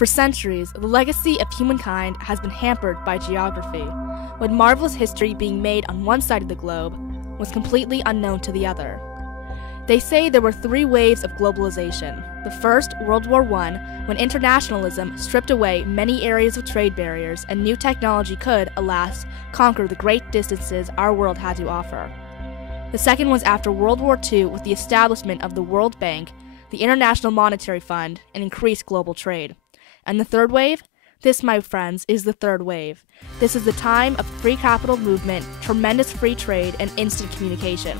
For centuries, the legacy of humankind has been hampered by geography, with marvelous history being made on one side of the globe was completely unknown to the other. They say there were three waves of globalization. The first, World War I, when internationalism stripped away many areas of trade barriers and new technology could, alas, conquer the great distances our world had to offer. The second was after World War II with the establishment of the World Bank, the International Monetary Fund, and increased global trade. And the third wave? This, my friends, is the third wave. This is the time of free capital movement, tremendous free trade, and instant communication.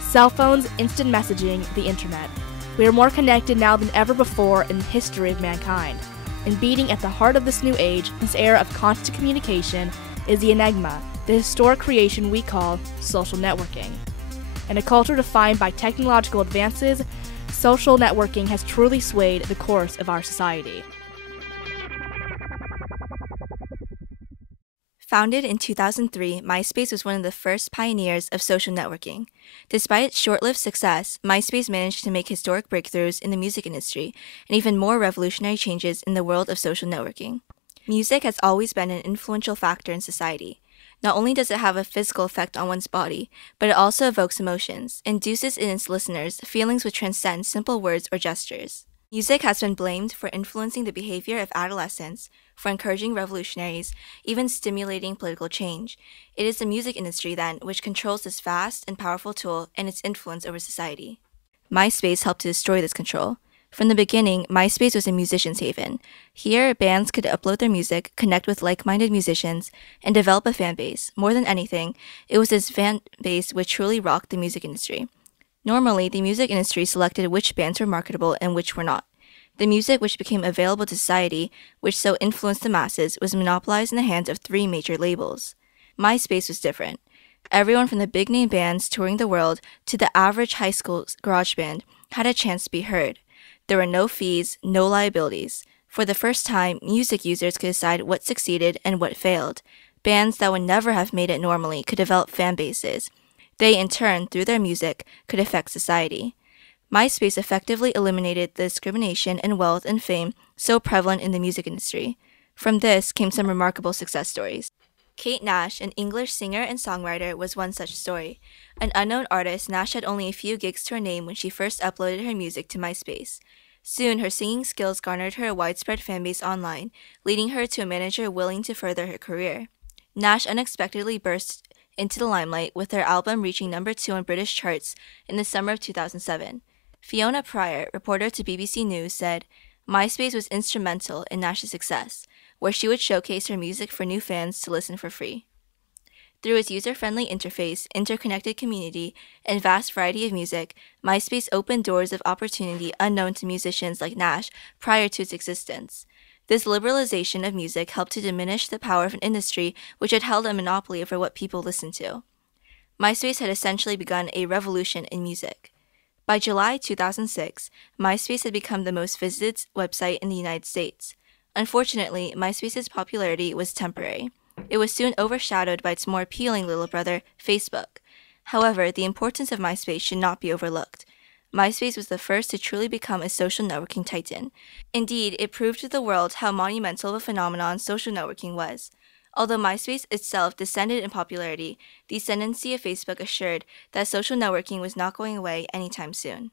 Cell phones, instant messaging, the internet. We are more connected now than ever before in the history of mankind. And beating at the heart of this new age, this era of constant communication, is the enigma, the historic creation we call social networking. In a culture defined by technological advances, social networking has truly swayed the course of our society. Founded in 2003, MySpace was one of the first pioneers of social networking. Despite its short-lived success, MySpace managed to make historic breakthroughs in the music industry and even more revolutionary changes in the world of social networking. Music has always been an influential factor in society. Not only does it have a physical effect on one's body, but it also evokes emotions, induces in its listeners feelings which transcend simple words or gestures. Music has been blamed for influencing the behavior of adolescents, for encouraging revolutionaries, even stimulating political change. It is the music industry, then, which controls this vast and powerful tool and its influence over society. MySpace helped to destroy this control. From the beginning, MySpace was a musician's haven. Here, bands could upload their music, connect with like-minded musicians, and develop a fan base. More than anything, it was this fan base which truly rocked the music industry. Normally, the music industry selected which bands were marketable and which were not. The music which became available to society, which so influenced the masses, was monopolized in the hands of three major labels. MySpace was different. Everyone from the big-name bands touring the world to the average high school garage band had a chance to be heard. There were no fees, no liabilities. For the first time, music users could decide what succeeded and what failed. Bands that would never have made it normally could develop fan bases. They, in turn, through their music, could affect society. MySpace effectively eliminated the discrimination in wealth and fame so prevalent in the music industry. From this came some remarkable success stories. Kate Nash, an English singer and songwriter, was one such story. An unknown artist, Nash had only a few gigs to her name when she first uploaded her music to MySpace. Soon, her singing skills garnered her a widespread fanbase online, leading her to a manager willing to further her career. Nash unexpectedly burst into the limelight with her album reaching number 2 on British charts in the summer of 2007. Fiona Pryor, reporter to BBC News, said, MySpace was instrumental in Nash's success, where she would showcase her music for new fans to listen for free. Through its user-friendly interface, interconnected community, and vast variety of music, MySpace opened doors of opportunity unknown to musicians like Nash prior to its existence. This liberalization of music helped to diminish the power of an industry which had held a monopoly over what people listened to. MySpace had essentially begun a revolution in music. By July 2006, MySpace had become the most visited website in the United States. Unfortunately, MySpace's popularity was temporary. It was soon overshadowed by its more appealing little brother, Facebook. However, the importance of MySpace should not be overlooked. MySpace was the first to truly become a social networking titan. Indeed, it proved to the world how monumental of a phenomenon social networking was. Although MySpace itself descended in popularity, the ascendancy of Facebook assured that social networking was not going away anytime soon.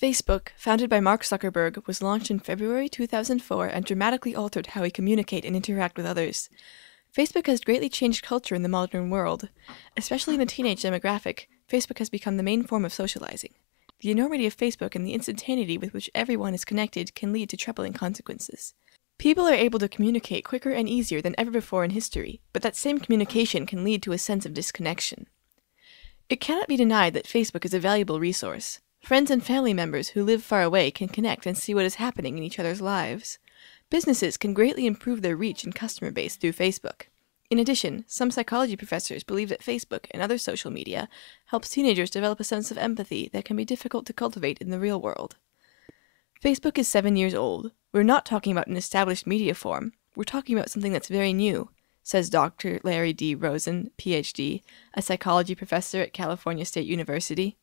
Facebook, founded by Mark Zuckerberg, was launched in February 2004 and dramatically altered how we communicate and interact with others. Facebook has greatly changed culture in the modern world. Especially in the teenage demographic, Facebook has become the main form of socializing. The enormity of Facebook and the instantaneity with which everyone is connected can lead to troubling consequences. People are able to communicate quicker and easier than ever before in history, but that same communication can lead to a sense of disconnection. It cannot be denied that Facebook is a valuable resource. Friends and family members who live far away can connect and see what is happening in each other's lives. Businesses can greatly improve their reach and customer base through Facebook. In addition, some psychology professors believe that Facebook and other social media helps teenagers develop a sense of empathy that can be difficult to cultivate in the real world. Facebook is 7 years old. We're not talking about an established media form. We're talking about something that's very new, says Dr. Larry D. Rosen, Ph.D., a psychology professor at California State University.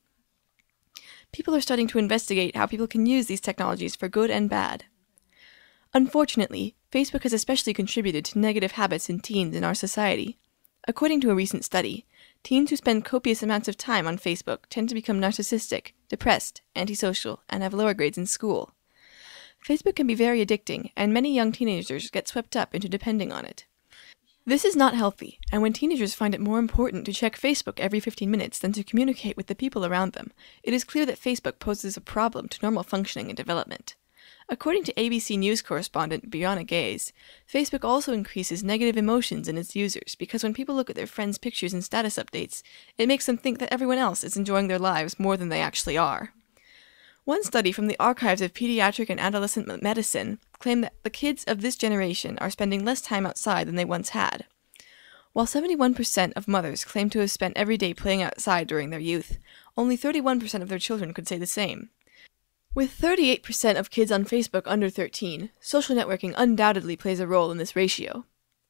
People are starting to investigate how people can use these technologies for good and bad. Unfortunately, Facebook has especially contributed to negative habits in teens in our society. According to a recent study, teens who spend copious amounts of time on Facebook tend to become narcissistic, depressed, antisocial, and have lower grades in school. Facebook can be very addicting, and many young teenagers get swept up into depending on it. This is not healthy, and when teenagers find it more important to check Facebook every 15 minutes than to communicate with the people around them, it is clear that Facebook poses a problem to normal functioning and development. According to ABC News correspondent Brianna Gaze, Facebook also increases negative emotions in its users because when people look at their friends' pictures and status updates, it makes them think that everyone else is enjoying their lives more than they actually are. One study from the Archives of Pediatric and Adolescent Medicine claimed that the kids of this generation are spending less time outside than they once had. While 71% of mothers claim to have spent every day playing outside during their youth, only 31% of their children could say the same. With 38% of kids on Facebook under 13, social networking undoubtedly plays a role in this ratio.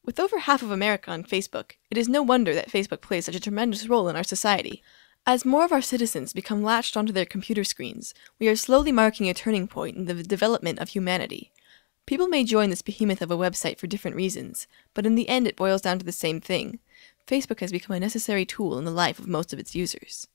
With over half of America on Facebook, it is no wonder that Facebook plays such a tremendous role in our society. As more of our citizens become latched onto their computer screens, we are slowly marking a turning point in the development of humanity. People may join this behemoth of a website for different reasons, but in the end it boils down to the same thing. Facebook has become a necessary tool in the life of most of its users.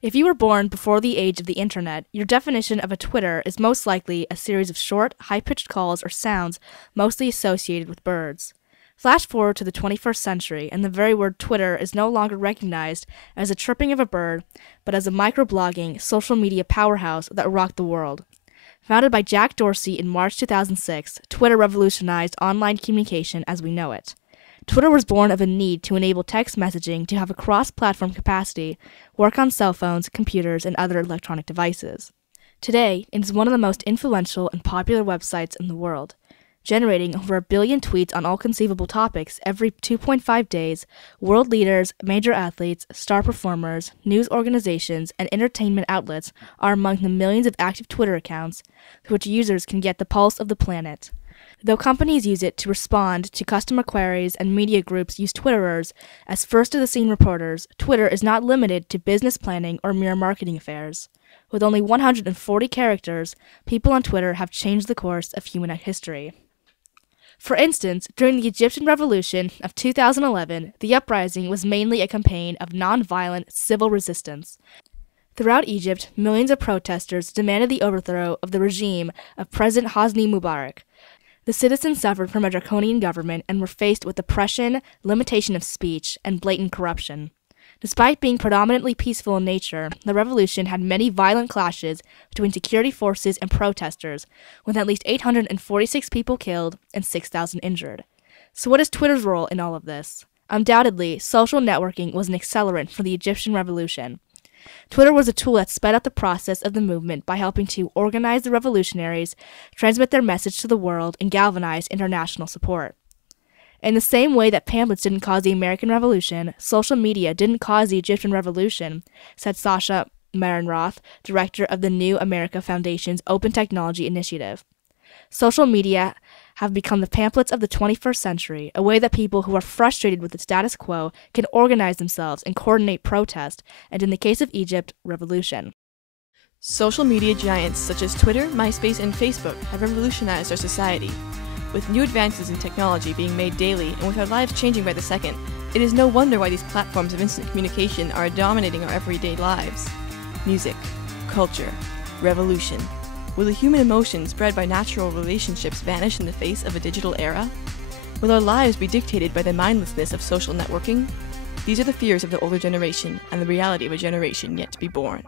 If you were born before the age of the internet, your definition of a Twitter is most likely a series of short, high-pitched calls or sounds mostly associated with birds. Flash forward to the 21st century, and the very word Twitter is no longer recognized as a chirping of a bird, but as a microblogging, social media powerhouse that rocked the world. Founded by Jack Dorsey in March 2006, Twitter revolutionized online communication as we know it. Twitter was born of a need to enable text messaging to have a cross-platform capacity, work on cell phones, computers, and other electronic devices. Today, it is one of the most influential and popular websites in the world. Generating over 1 billion tweets on all conceivable topics every 2.5 days, world leaders, major athletes, star performers, news organizations, and entertainment outlets are among the millions of active Twitter accounts through which users can get the pulse of the planet. Though companies use it to respond to customer queries and media groups use Twitterers as first-to-the-scene reporters, Twitter is not limited to business planning or mere marketing affairs. With only 140 characters, people on Twitter have changed the course of human history. For instance, during the Egyptian Revolution of 2011, the uprising was mainly a campaign of non-violent civil resistance. Throughout Egypt, millions of protesters demanded the overthrow of the regime of President Hosni Mubarak. The citizens suffered from a draconian government and were faced with oppression, limitation of speech, and blatant corruption. Despite being predominantly peaceful in nature, the revolution had many violent clashes between security forces and protesters, with at least 846 people killed and 6,000 injured. So what is Twitter's role in all of this? Undoubtedly, social networking was an accelerant for the Egyptian revolution. Twitter was a tool that sped up the process of the movement by helping to organize the revolutionaries, transmit their message to the world, and galvanize international support. In the same way that pamphlets didn't cause the American Revolution, social media didn't cause the Egyptian Revolution, said Sasha Marinroth, director of the New America Foundation's Open Technology Initiative. Social media have become the pamphlets of the 21st century, a way that people who are frustrated with the status quo can organize themselves and coordinate protest, and in the case of Egypt, revolution. Social media giants such as Twitter, MySpace, and Facebook have revolutionized our society. With new advances in technology being made daily and with our lives changing by the second, it is no wonder why these platforms of instant communication are dominating our everyday lives. Music, culture, revolution. Will the human emotions bred by natural relationships vanish in the face of a digital era? Will our lives be dictated by the mindlessness of social networking? These are the fears of the older generation and the reality of a generation yet to be born.